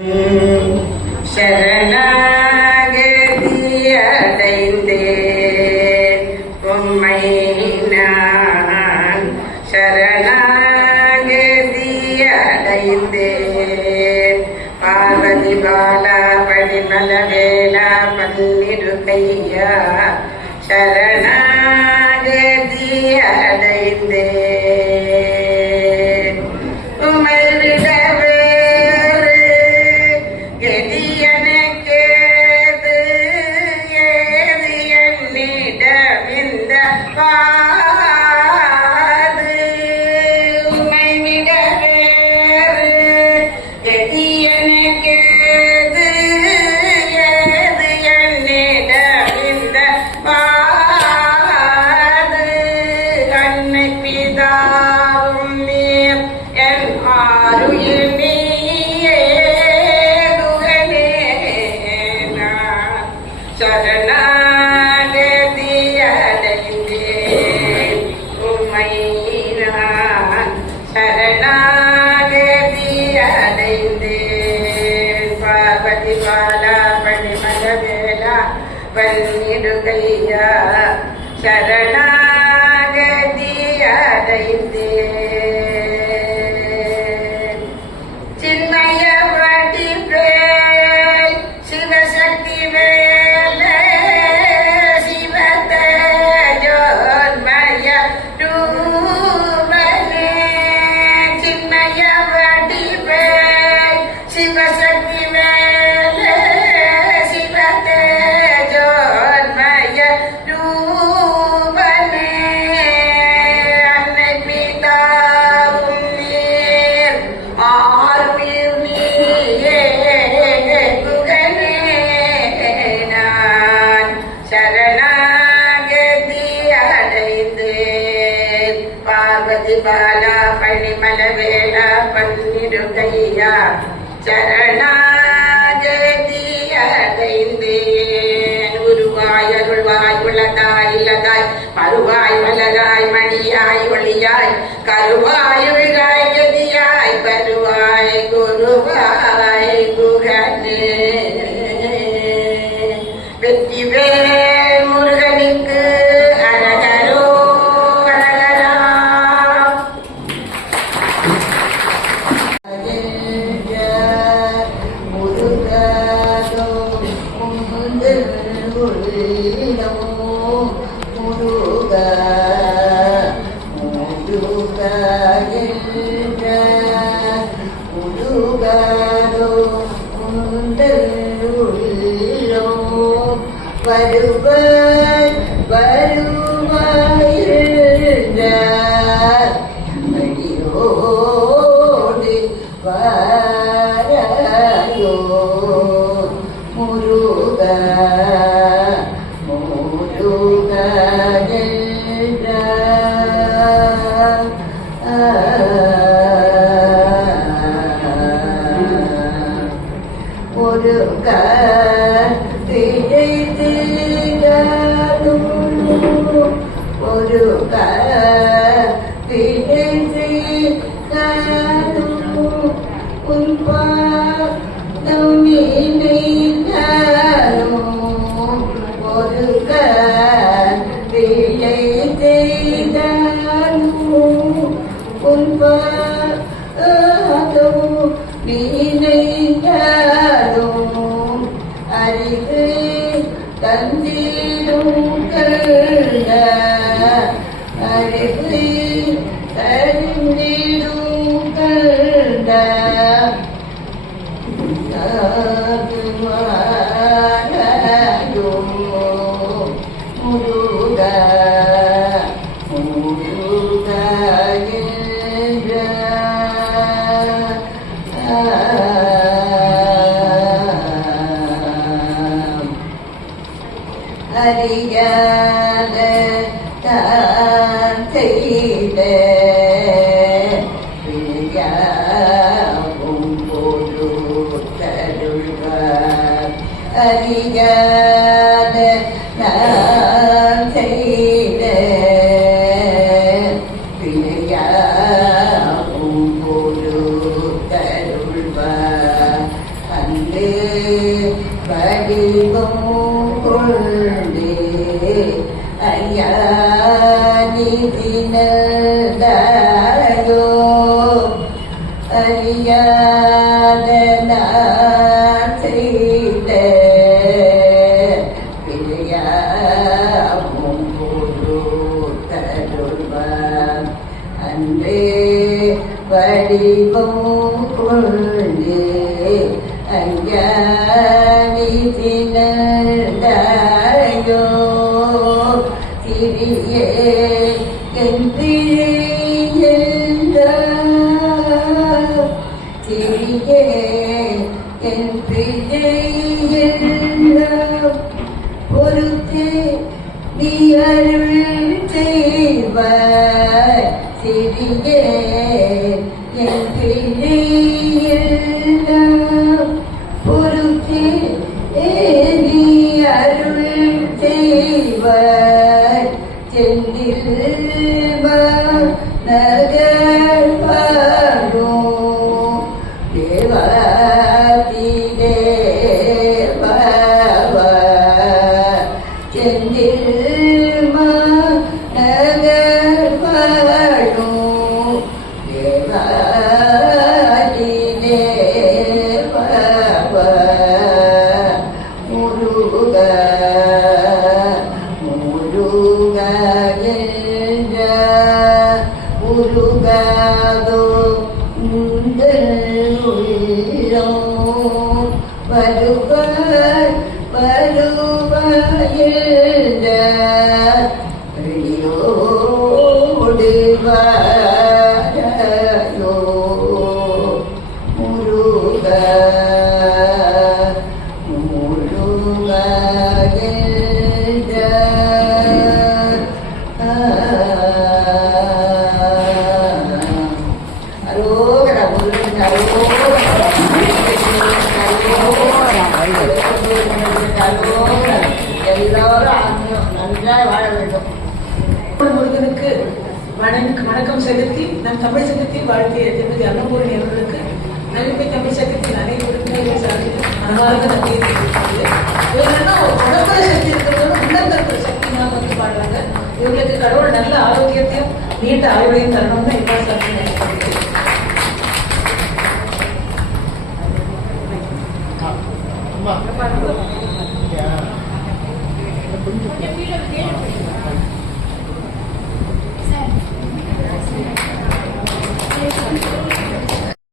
சரணாகதியடைந்தே. உம்மை நான் சரணாகதியடைந்தே. பார்வதி பாலா படிமல வேளா பன்னிரு கையா. சரண Charana. திருக்கையார் சரணாஜதியடைந்தேன் உருவாய் அருள்வாய் உள்ளதாய் இல்லதாய் மறுவாய் வலதாய் மணியாய் ஒளியாய் கருவாய் விழாய் வருவாய் வருவாயிருந்தார் வடியோடு வா 辉煌 அறியாத நான் செய்த பிணையாவும் பொரு தருள்வார் அன்று வடிவமும் கொண்டு ஐயா நிதி நல்தாயோ அறியாத நான் செய்த அன்றே வடிவம் கொண்டே ஐயா நீதினோ திரியே என் பிழையெல்லாம் சிறியே என் பிழையெல்லாம் பொறுத்தே நீ அருள் செய்வாய் செந்தில் ഉയരോ വരുക வணக்கம் செலுத்தி நம் தமிழ் சங்கத்தின் வாழ்த்திய திருமதி அன்னபூரணி அவர்களுக்கு நலிமை தமிழ் சங்கத்தின் அனைத்து உறுப்பினர்கள் சார்பில் மனமார்ந்த நன்றியை தெரிவிக்கிறது இவங்கன்னா உடம்புல சக்தி இருக்கிறதோட சக்தி சக்தியாக வந்து பாடுறாங்க. இவங்களுக்கு கடவுள் நல்ல ஆரோக்கியத்தையும் நீண்ட ஆயுளையும் தரணும்னு